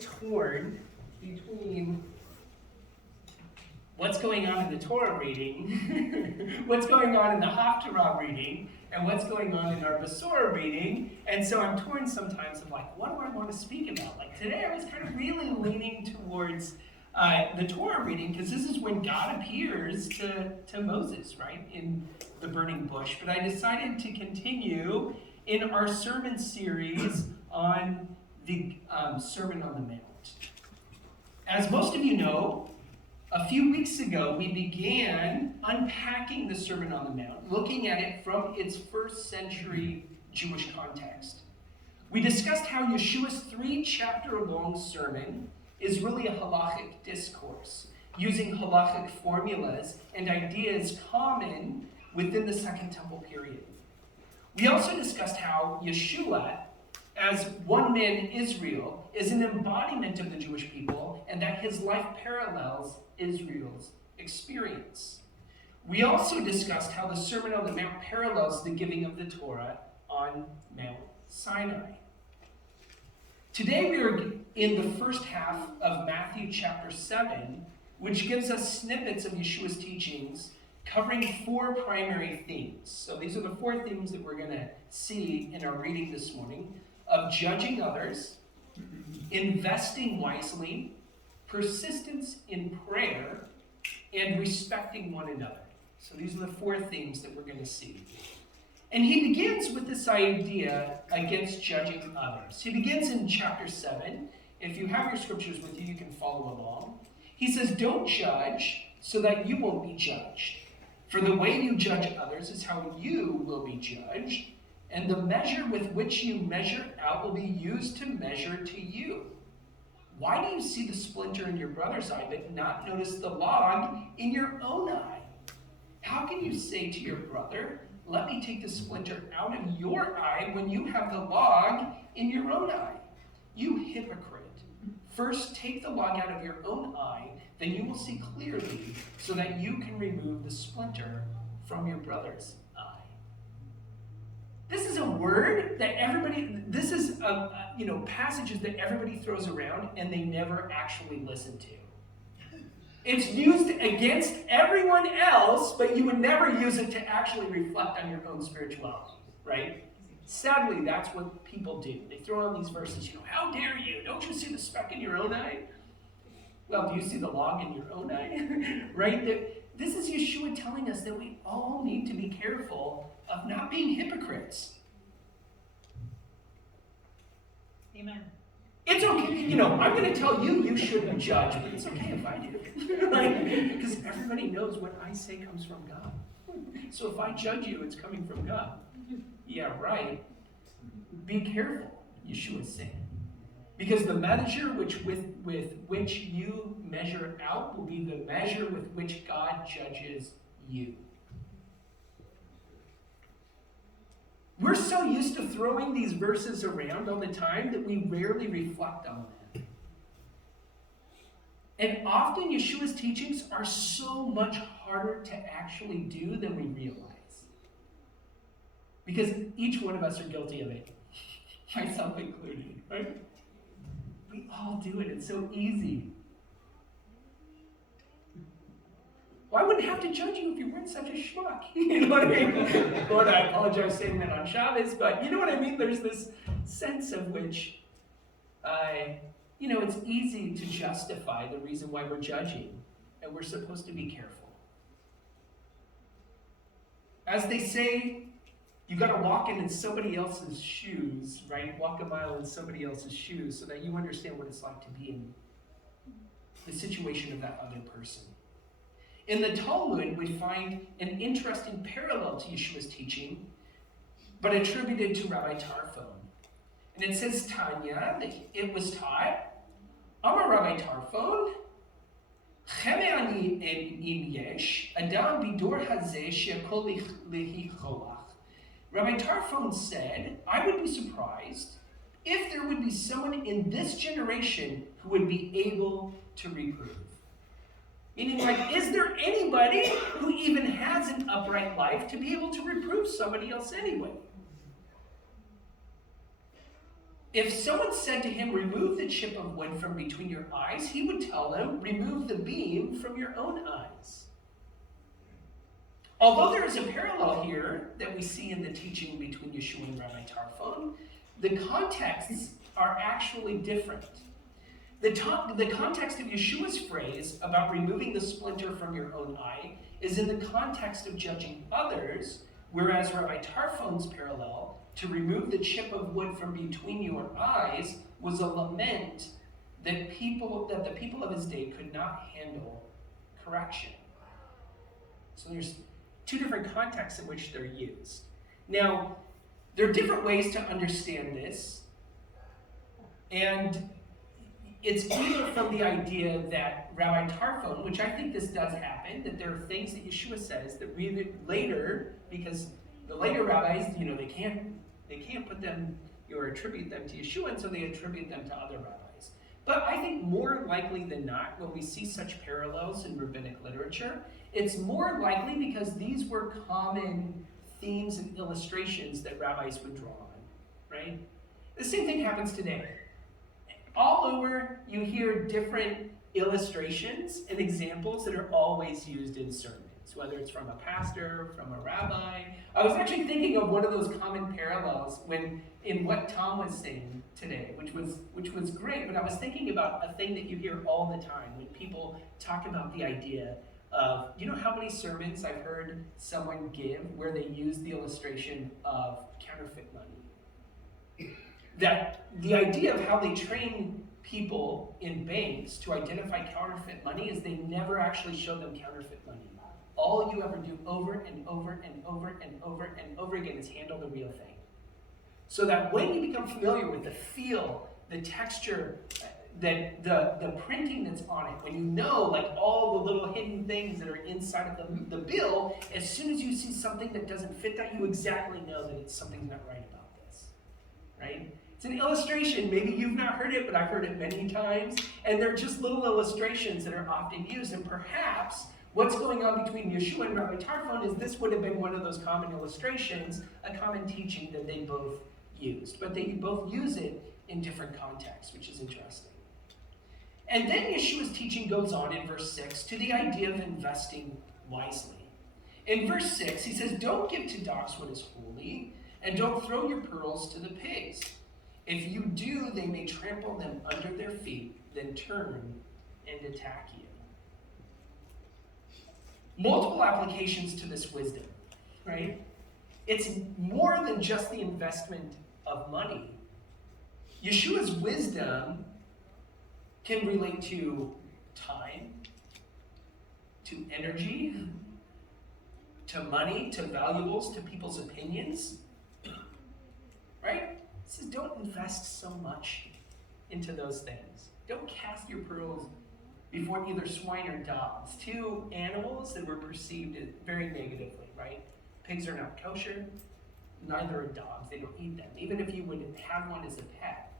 torn between what's going on in the Torah reading, what's going on in the Haftarah reading, and what's going on in our Besorah reading. And so I'm torn sometimes of like, what do I want to speak about? Like today I was kind of really leaning towards the Torah reading, because this is when God appears to Moses, right, in the burning bush. But I decided to continue in our sermon series on the Sermon on the Mount. As most of you know, a few weeks ago we began unpacking the Sermon on the Mount, looking at it from its first century Jewish context. We discussed how Yeshua's 3-chapter-long sermon is really a halachic discourse, using halachic formulas and ideas common within the Second Temple period. We also discussed how Yeshua, as one man Israel, is an embodiment of the Jewish people, and that his life parallels Israel's experience. We also discussed how the Sermon on the Mount parallels the giving of the Torah on Mount Sinai. Today we are in the first half of Matthew chapter 7, which gives us snippets of Yeshua's teachings covering 4 primary themes. So these are the 4 themes that we're going to see in our reading this morning: of judging others, investing wisely, persistence in prayer, and respecting one another. So these are the 4 themes that we're going to see. And he begins with this idea against judging others. He begins in chapter 7. If you have your scriptures with you, you can follow along. He says, "Don't judge so that you won't be judged. For the way you judge others is how you will be judged. And the measure with which you measure out will be used to measure to you. Why do you see the splinter in your brother's eye but not notice the log in your own eye? How can you say to your brother, 'Let me take the splinter out of your eye,' when you have the log in your own eye? You hypocrite. First take the log out of your own eye, then you will see clearly, so that you can remove the splinter from your brother's eye." This is a word that this is passages that everybody throws around and they never actually listen to. It's used against everyone else, but you would never use it to actually reflect on your own spirituality, right? Sadly, that's what people do. They throw on these verses, how dare you? Don't you see the speck in your own eye? Well, do you see the log in your own eye? Right? This is Yeshua telling us that we all need to be careful of not being hypocrites. Amen. It's okay, I'm going to tell you you shouldn't judge, but it's okay if I do. Right? Because everybody knows what I say comes from God. So if I judge you, it's coming from God. Yeah, right. Be careful, Yeshua is saying. Because the measure with which you measure out will be the measure with which God judges you. We're so used to throwing these verses around all the time that we rarely reflect on them. And often Yeshua's teachings are so much harder to actually do than we realize. Because each one of us are guilty of it, myself included, right? We all do it. It's so easy. Well, I wouldn't have to judge you if you weren't such a schmuck. You know what I mean? Lord, I apologize saying that on Shabbos, but you know what I mean? There's this sense of which, it's easy to justify the reason why we're judging, and we're supposed to be careful. As they say, you've got to walk in somebody else's shoes, right? Walk a mile in somebody else's shoes so that you understand what it's like to be in the situation of that other person. In the Talmud, we find an interesting parallel to Yeshua's teaching, but attributed to Rabbi Tarfon. And it says, Tanya, that it was taught, Amar Rabbi Tarfon, Cheme ani im yesh, Adam bidor hazeh she'akol lehi cholach. Rabbi Tarfon said, I would be surprised if there would be someone in this generation who would be able to reprove. Meaning, is there anybody who even has an upright life to be able to reprove somebody else anyway? If someone said to him, remove the chip of wood from between your eyes, he would tell them, remove the beam from your own eyes. Although there is a parallel here that we see in the teaching between Yeshua and Rabbi Tarfon, the contexts are actually different. The context of Yeshua's phrase about removing the splinter from your own eye is in the context of judging others, whereas Rabbi Tarfon's parallel, to remove the chip of wood from between your eyes, was a lament that the people of his day could not handle correction. So there's two different contexts in which they're used. Now, there are different ways to understand this, and it's either from the idea that Rabbi Tarfon, which I think this does happen, that there are things that Yeshua says that read later, because the later rabbis, they can't put them or attribute them to Yeshua, and so they attribute them to other rabbis. But I think more likely than not, when we see such parallels in rabbinic literature, it's more likely because these were common themes and illustrations that rabbis would draw on, right? The same thing happens today. All over, you hear different illustrations and examples that are always used in sermons, whether it's from a pastor, from a rabbi. I was actually thinking of one of those common parallels in what Tom was saying today, which was great, but I was thinking about a thing that you hear all the time when people talk about the idea of, you know how many sermons I've heard someone give where they use the illustration of counterfeit money? That the idea of how they train people in banks to identify counterfeit money is they never actually show them counterfeit money. All you ever do over and over and over and over and over again is handle the real thing. So that when you become familiar with the feel, the texture, the printing that's on it, when you know like all the little hidden things that are inside of the bill, as soon as you see something that doesn't fit that, you exactly know that something's not right about this, right? It's an illustration. Maybe you've not heard it, but I've heard it many times. And they're just little illustrations that are often used. And perhaps what's going on between Yeshua and Rabbi Tarfon is this would have been one of those common illustrations, a common teaching that they both used. But they both use it in different contexts, which is interesting. And then Yeshua's teaching goes on in verse 6 to the idea of investing wisely. In verse 6, he says, don't give to dogs what is holy, and don't throw your pearls to the pigs. If you do, they may trample them under their feet, then turn and attack you. Multiple applications to this wisdom, right? It's more than just the investment of money. Yeshua's wisdom can relate to time, to energy, to money, to valuables, to people's opinions, right? He says, don't invest so much into those things. Don't cast your pearls before either swine or dogs, two animals that were perceived very negatively, right? Pigs are not kosher, neither are dogs. They don't eat them. Even if you would have one as a pet,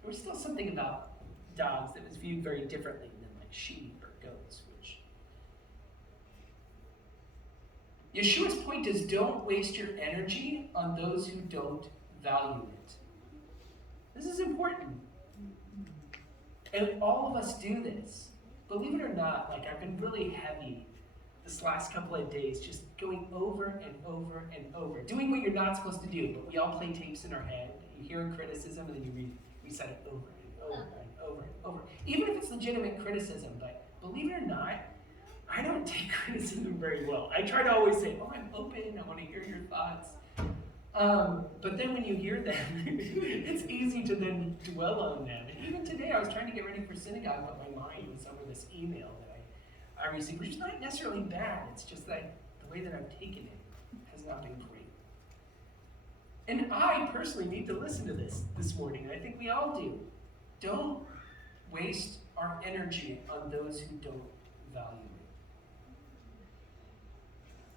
there was still something about dogs that was viewed very differently than like sheep or goats, Yeshua's point is don't waste your energy on those who don't value it. This is important. And all of us do this. Believe it or not, like I've been really heavy this last couple of days, just going over and over and over, doing what you're not supposed to do, but we all play tapes in our head. You hear a criticism and then you reset it over and over and over and over. Even if it's legitimate criticism, but believe it or not, I don't take criticism very well. I try to always say, oh, I'm open, I want to hear your thoughts. But then when you hear them, it's easy to then dwell on them. And even today, I was trying to get ready for synagogue, but my mind was over this email that I received, which is not necessarily bad. It's just that the way that I've taken it has not been great. And I personally need to listen to this morning. I think we all do. Don't waste our energy on those who don't value it.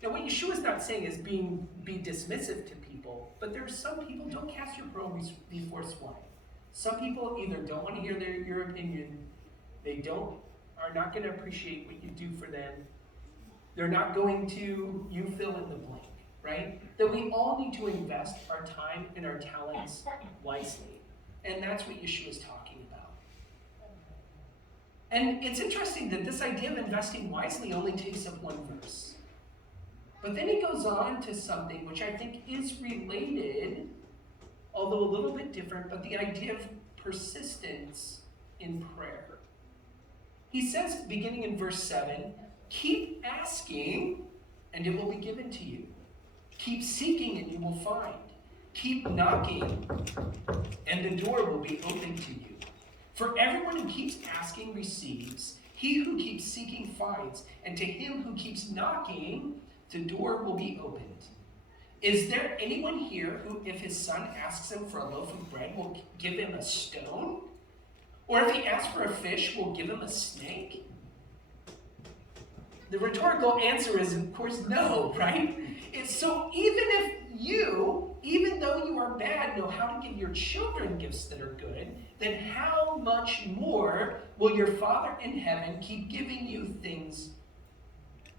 Now, what Yeshua's not saying is be dismissive to people, but there are some people, don't cast your pearl before swine. Some people either don't want to hear your opinion, are not going to appreciate what you do for them, they're not going to, you fill in the blank, right? That we all need to invest our time and our talents wisely. And that's what Yeshua is talking about. And it's interesting that this idea of investing wisely only takes up one verse. But then he goes on to something which I think is related, although a little bit different, but the idea of persistence in prayer. He says, beginning in verse 7, keep asking, and it will be given to you. Keep seeking, and you will find. Keep knocking, and the door will be open to you. For everyone who keeps asking receives. He who keeps seeking finds. And to him who keeps knocking, the door will be opened. Is there anyone here who, if his son asks him for a loaf of bread, will give him a stone? Or if he asks for a fish, will give him a snake? The rhetorical answer is, of course, no, right? So even though you are bad, know how to give your children gifts that are good, then how much more will your Father in heaven keep giving you things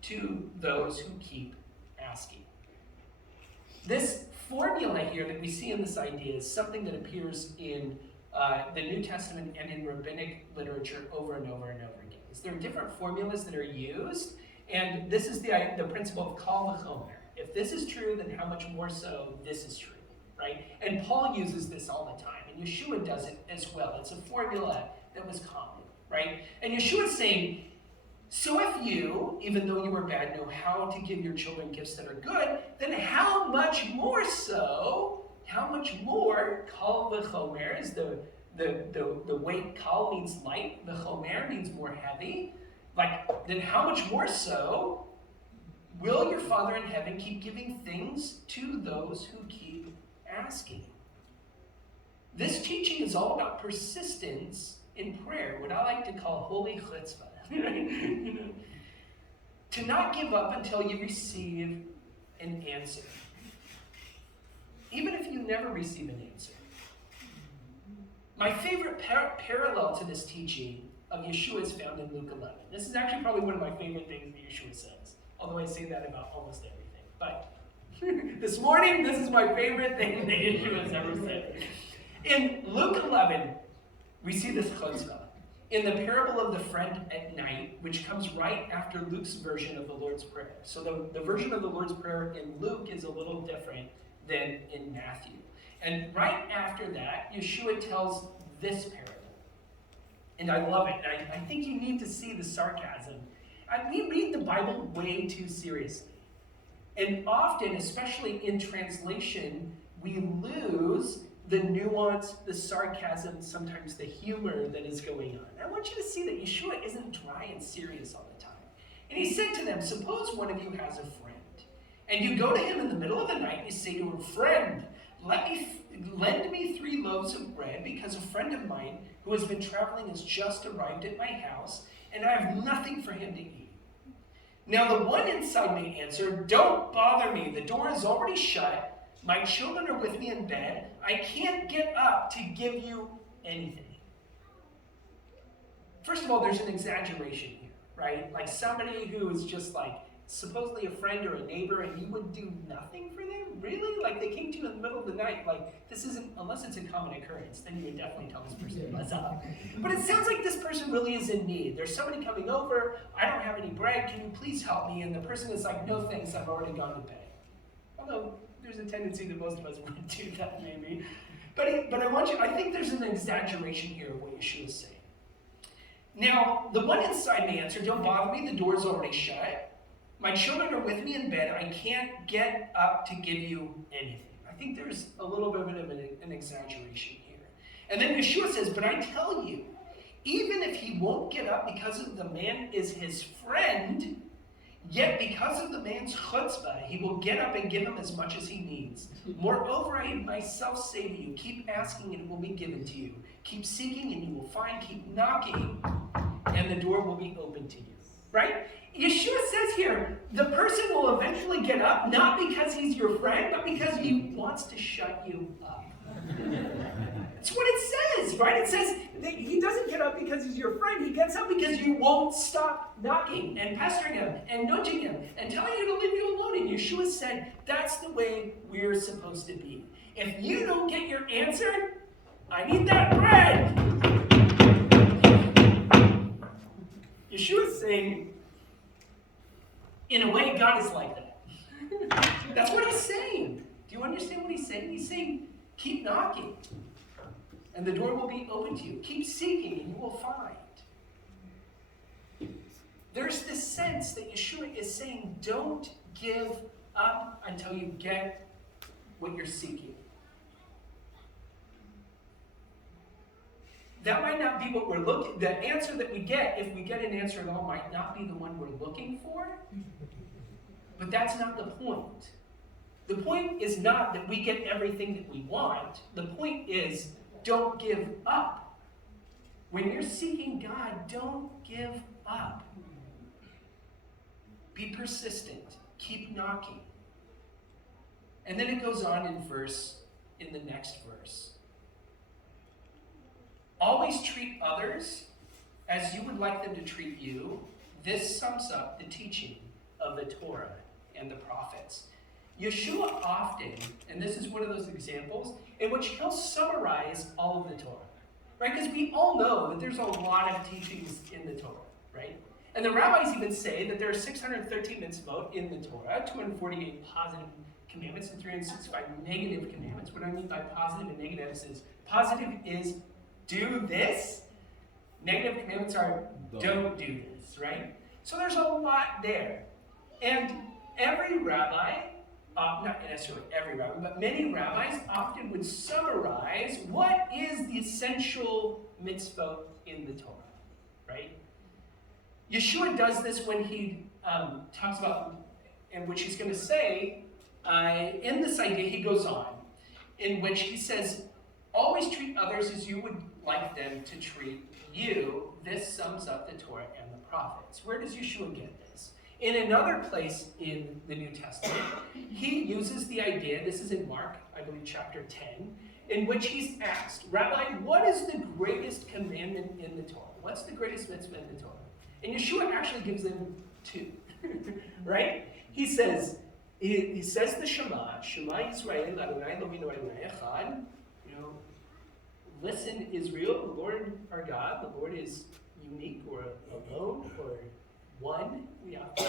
to those who keep asking? This formula here that we see in this idea is something that appears in the New Testament and in rabbinic literature over and over and over again. There are different formulas that are used, and this is the principle of kal v'chomer. If this is true, then how much more so this is true, right? And Paul uses this all the time, and Yeshua does it as well. It's a formula that was common, right? And Yeshua is saying, so if you, even though you are bad, know how to give your children gifts that are good, then how much more so, how much more, kal v'chomer is the weight, kal means light, v'chomer means more heavy, then how much more so will your Father in heaven keep giving things to those who keep asking? This teaching is all about persistence in prayer, what I like to call holy chutzpah. To not give up until you receive an answer. Even if you never receive an answer. My favorite parallel to this teaching of Yeshua is found in Luke 11. This is actually probably one of my favorite things that Yeshua says, although I say that about almost everything. But this morning, this is my favorite thing that Yeshua has ever said. In Luke 11, we see this chutzpah. In the parable of the friend at night, which comes right after Luke's version of the Lord's Prayer. So the version of the Lord's Prayer in Luke is a little different than in Matthew. And right after that, Yeshua tells this parable. And I love it. And I think you need to see the sarcasm. We read the Bible way too seriously. And often, especially in translation, we lose the nuance, the sarcasm, sometimes the humor that is going on. I want you to see that Yeshua isn't dry and serious all the time. And he said to them, suppose one of you has a friend, and you go to him in the middle of the night and you say to him, friend, lend me 3 loaves of bread, because a friend of mine who has been traveling has just arrived at my house, and I have nothing for him to eat. Now the one inside may answer, don't bother me, the door is already shut, my children are with me in bed, I can't get up to give you anything. First of all, there's an exaggeration here, right? Like somebody who is just supposedly a friend or a neighbor, and you would do nothing for them? Really? Like they came to you in the middle of the night, this isn't, unless it's a common occurrence, then you would definitely tell this person what's up. But it sounds like this person really is in need. There's somebody coming over, I don't have any bread, can you please help me? And the person is like, no thanks, I've already gone to bed. Although, there's a tendency that most of us would do that maybe. But I think there's an exaggeration here of what Yeshua is saying. Now, the one inside may answer, don't bother me, the door's already shut. My children are with me in bed, I can't get up to give you anything. I think there's a little bit of an exaggeration here. And then Yeshua says, but I tell you, even if he won't get up because of the man is his friend, yet because of the man's chutzpah, he will get up and give him as much as he needs. Moreover, I myself say to you, keep asking and it will be given to you. Keep seeking and you will find. Keep knocking and the door will be open to you. Right? Yeshua says here, the person will eventually get up, not because he's your friend, but because he wants to shut you up. That's what it says, right? It says that he doesn't get up because he's your friend. He gets up because you won't stop knocking and pestering him and nudging him and telling you to leave you alone. And Yeshua said, that's the way we're supposed to be. If you don't get your answer, I need that bread. Yeshua is saying, in a way, God is like that. That's what he's saying. Do you understand what he's saying? He's saying, keep knocking, and the door will be open to you. Keep seeking, and you will find. There's this sense that Yeshua is saying, don't give up until you get what you're seeking. That might not be what we're looking, the answer that we get, if we get an answer at all, might not be the one we're looking for. But that's not the point. The point is not that we get everything that we want. The point is, don't give up. When you're seeking God, don't give up. Be persistent. Keep knocking. And then it goes on in the next verse. Always treat others as you would like them to treat you. This sums up the teaching of the Torah and the prophets. Yeshua often, and this is one of those examples, in which he'll summarize all of the Torah. Right? Because we all know that there's a lot of teachings in the Torah, right? And the rabbis even say that there are 613 mitzvot in the Torah, 248 positive commandments and 365 negative commandments. What I mean by positive and negative is, positive is do this. Negative commandments are don't do this, right? So there's a lot there. And every rabbi, not necessarily every rabbi, but many rabbis often would summarize what is the essential mitzvot in the Torah, right? Yeshua does this when he talks about, and which he's going to say, in this idea he goes on, in which he says, always treat others as you would like them to treat you. This sums up the Torah and the prophets. Where does Yeshua get this? In another place in the New Testament, he uses the idea, this is in Mark, I believe chapter 10, in which he's asked, Rabbi, what is the greatest commandment in the Torah? What's the greatest mitzvah in the Torah? And Yeshua actually gives them two, right? He says the Shema Yisrael, Adonai Eloheinu Adonai Echad. Listen, Israel, the Lord our God, the Lord is unique or alone or one. We have to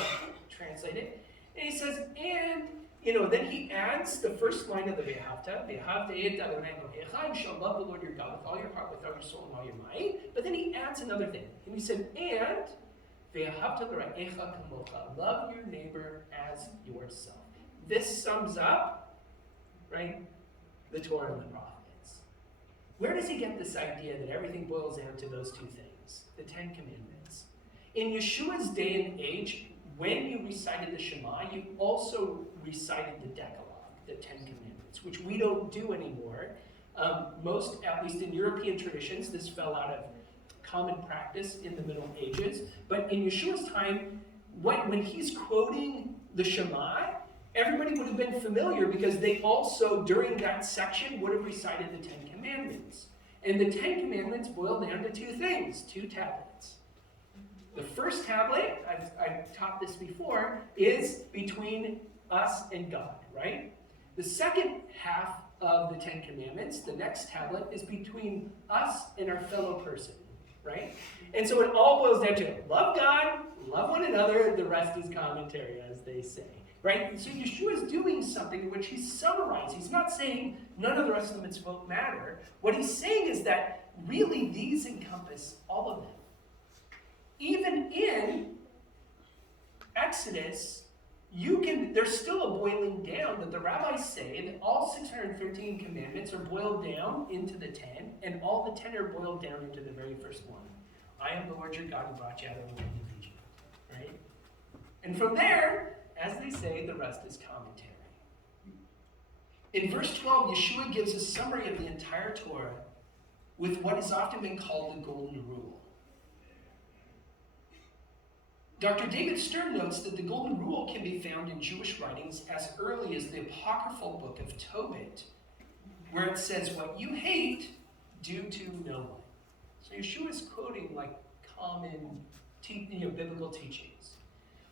translate it. And he says, and, then he adds the first line of the Ve'ahavta et Adonai Elohecha, you shall love the Lord your God with all your heart, with all your soul, and all your might. But then he adds another thing. And he said, and Ve'ahavta l'ra'echa kamocha, love your neighbor as yourself. This sums up, right, the Torah and the prophets. Where does he get this idea that everything boils down to those two things, the Ten Commandments? In Yeshua's day and age, when you recited the Shema, you also recited the Decalogue, the Ten Commandments, which we don't do anymore. Most, at least in European traditions, this fell out of common practice in the Middle Ages. But in Yeshua's time, when he's quoting the Shema, everybody would have been familiar because they also, during that section, would have recited the Ten Commandments. And the Ten Commandments boil down to two things, two tablets. The first tablet, I've taught this before, is between us and God, right? The second half of the Ten Commandments, the next tablet, is between us and our fellow person, right? And so it all boils down to love God, love one another, the rest is commentary, as they say. Right? So Yeshua is doing something in which he's summarizing. He's not saying none of the rest of the mitzvot matter. What he's saying is that really these encompass all of them. Even in Exodus, there's still a boiling down that the rabbis say that all 613 commandments are boiled down into the 10, and all the 10 are boiled down into the very first one. I am the Lord your God who brought you out of the land of Egypt. Right? And from there, as they say, the rest is commentary. In verse 12, Yeshua gives a summary of the entire Torah with what has often been called the Golden Rule. Dr. David Stern notes that the Golden Rule can be found in Jewish writings as early as the apocryphal book of Tobit, where it says, what you hate, do to no one. So Yeshua is quoting like common biblical teachings.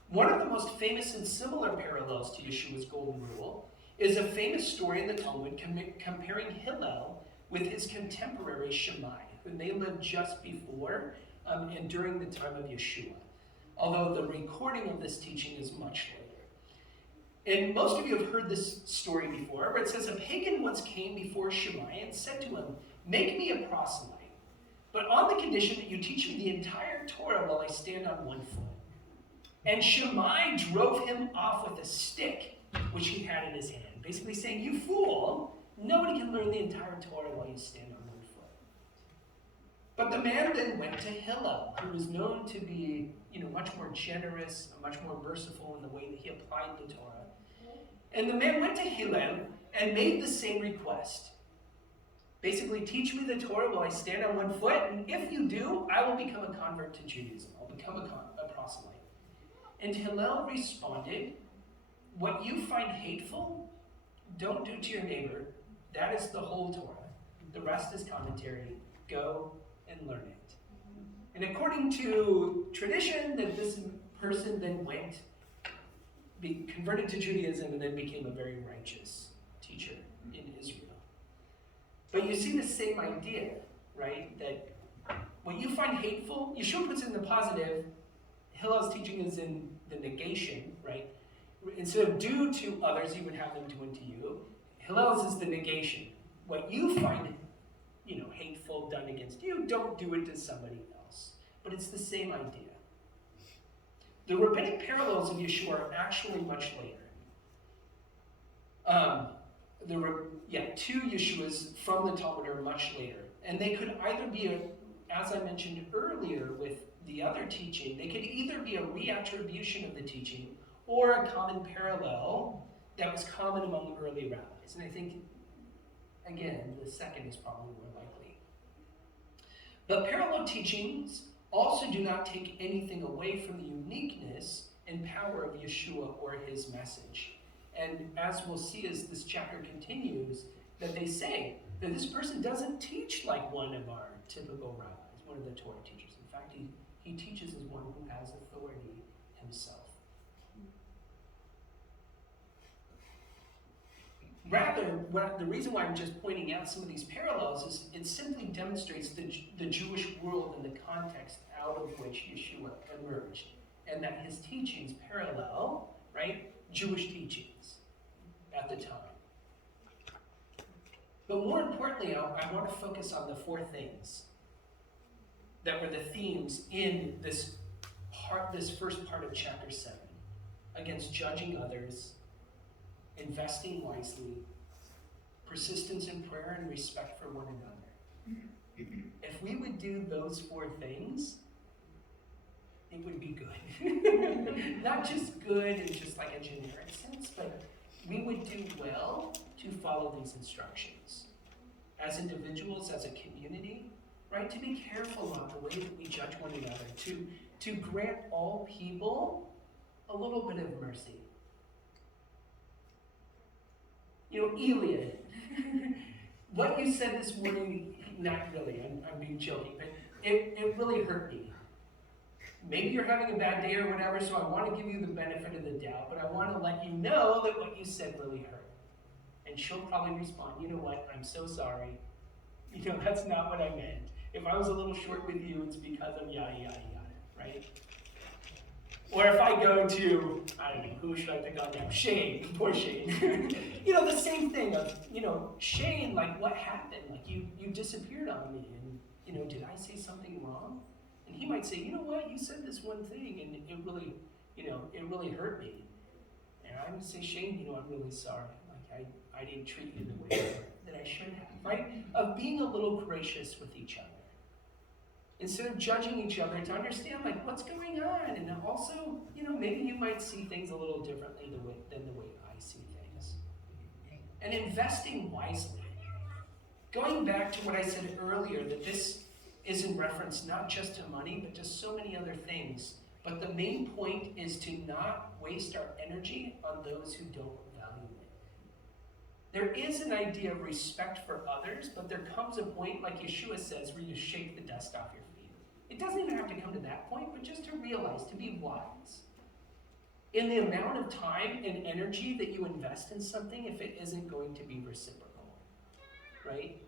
One of the most famous and similar parallels to Yeshua's Golden Rule is a famous story in the Talmud comparing Hillel with his contemporary Shammai, whom they lived just before and during the time of Yeshua, although the recording of this teaching is much later. And most of you have heard this story before, where it says, a pagan once came before Shammai and said to him, "Make me a proselyte, but on the condition that you teach me the entire Torah while I stand on one foot." And Shammai drove him off with a stick, which he had in his hand, basically saying, "You fool, nobody can learn the entire Torah while you stand on one foot." But the man then went to Hillel, who was known to be much more generous, much more merciful in the way that he applied the Torah. And the man went to Hillel and made the same request. Basically, teach me the Torah while I stand on one foot, and if you do, I will become a convert to Judaism. I'll become a proselyte. And Hillel responded, "What you find hateful, don't do to your neighbor. That is the whole Torah. The rest is commentary. Go and learn it." And according to tradition, that this person then went, converted to Judaism, and then became a very righteous teacher in Israel. But you see the same idea, right? That what you find hateful, Yeshua puts it in the positive. Hillel's teaching is in the negation, right? Instead of do to others, you would have them do unto you. Hillel's is the negation. What you find, hateful done against you, don't do it to somebody else. But it's the same idea. The rabbinic parallels of Yeshua are actually much later. Two Yeshuas from the Talmud are much later. And they could either be, as I mentioned earlier with the other teaching, they could either be a reattribution of the teaching or a common parallel that was common among early rabbis. And I think, again, the second is probably more likely. But parallel teachings also do not take anything away from the uniqueness and power of Yeshua or his message. And as we'll see as this chapter continues, that they say that this person doesn't teach like one of our typical rabbis, one of the Torah teachers. In fact, he teaches as one who has authority himself. Rather, the reason why I'm just pointing out some of these parallels is it simply demonstrates the Jewish world and the context out of which Yeshua emerged, and that his teachings parallel, right, Jewish teachings at the time. But more importantly, I want to focus on the four things that were the themes in this first part of chapter 7, against judging others, investing wisely, persistence in prayer, and respect for one another. If we would do those four things, it would be good. Not just good in just like a generic sense, but we would do well to follow these instructions. As individuals, as a community, right? To be careful on the way that we judge one another, to grant all people a little bit of mercy. Elia, what you said this morning, not really, I'm being joking, but it really hurt me. Maybe you're having a bad day or whatever, so I want to give you the benefit of the doubt, but I want to let you know that what you said really hurt. And she'll probably respond, "You know what, I'm so sorry. That's not what I meant. If I was a little short with you, it's because of yada, yada, yada," right? Or if I go to, I don't know, who should I pick on now? Shane, poor Shane. The same thing of, Shane, like, what happened? Like, you disappeared on me, and, did I say something wrong? And he might say, "You know what, you said this one thing, and it really hurt me." And I would say, "Shane, I'm really sorry. Like, I didn't treat you the way that I should have," right? Of being a little gracious with each other. Instead of judging each other, to understand, like, what's going on. And also, maybe you might see things a little differently than the way I see things. And investing wisely. Going back to what I said earlier, that this is in reference not just to money, but to so many other things. But the main point is to not waste our energy on those who don't value it. There is an idea of respect for others, but there comes a point, like Yeshua says, where you shake the dust off your feet. It doesn't even have to come to that point, but just to realize, to be wise. In the amount of time and energy that you invest in something, if it isn't going to be reciprocal, right?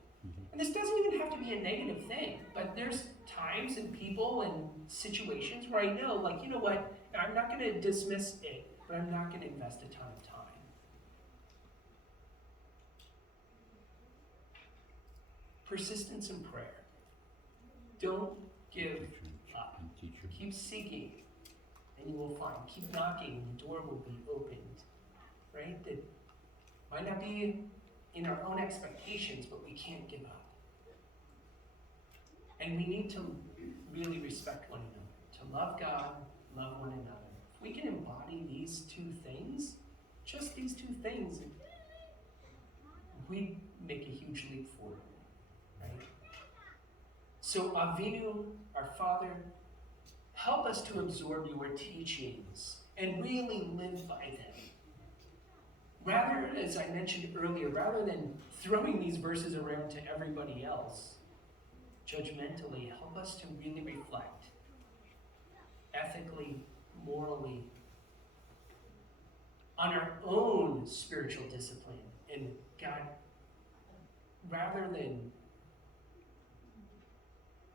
And this doesn't even have to be a negative thing, but there's times and people and situations where I know, like, you know what, I'm not going to dismiss it, but I'm not going to invest a ton of time. Persistence in prayer. Don't give up. Keep seeking, and you will find. Keep knocking, and the door will be opened. Right? That might not be in our own expectations, but we can't give up. And we need to really respect one another. To love God, love one another. If we can embody these two things, just these two things, we make a huge leap forward. Right? So, Avinu, our Father, help us to absorb your teachings and really live by them. Rather, as I mentioned earlier, rather than throwing these verses around to everybody else, judgmentally, help us to really reflect ethically, morally, on our own spiritual discipline. And God, rather than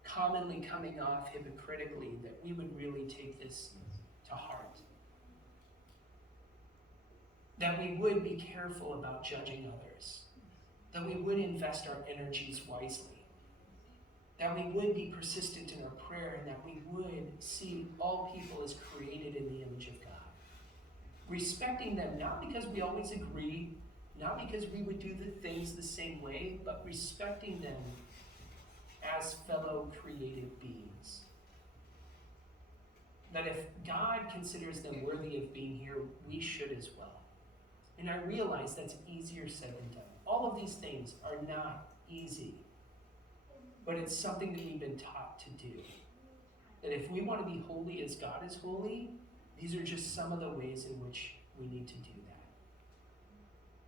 commonly coming off hypocritically, that we would really take this to heart. That we would be careful about judging others. That we would invest our energies wisely. That we would be persistent in our prayer, and that we would see all people as created in the image of God. Respecting them, not because we always agree, not because we would do the things the same way, but respecting them as fellow created beings. That if God considers them worthy of being here, we should as well. And I realize that's easier said than done. All of these things are not easy, but it's something that we've been taught to do. That if we want to be holy as God is holy, these are just some of the ways in which we need to do that.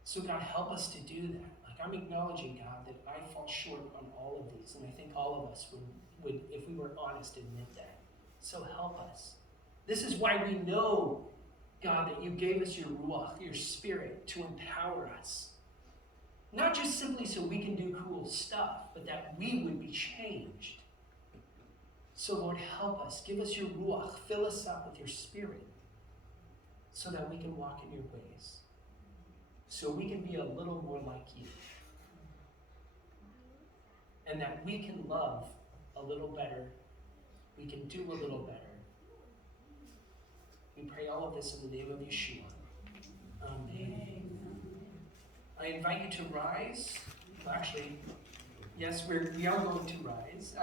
So God, help us to do that. Like, I'm acknowledging, God, that I fall short on all of these, and I think all of us would, if we were honest, admit that. So help us. This is why we know, God, that you gave us your Ruach, your Spirit, to empower us. Not just simply so we can do cool stuff, but that we would be changed. So Lord, help us. Give us your Ruach. Fill us up with your Spirit so that we can walk in your ways. So we can be a little more like you. And that we can love a little better. We can do a little better. We pray all of this in the name of Yeshua. Amen. I invite you to rise. Well, actually, yes, we are going to rise.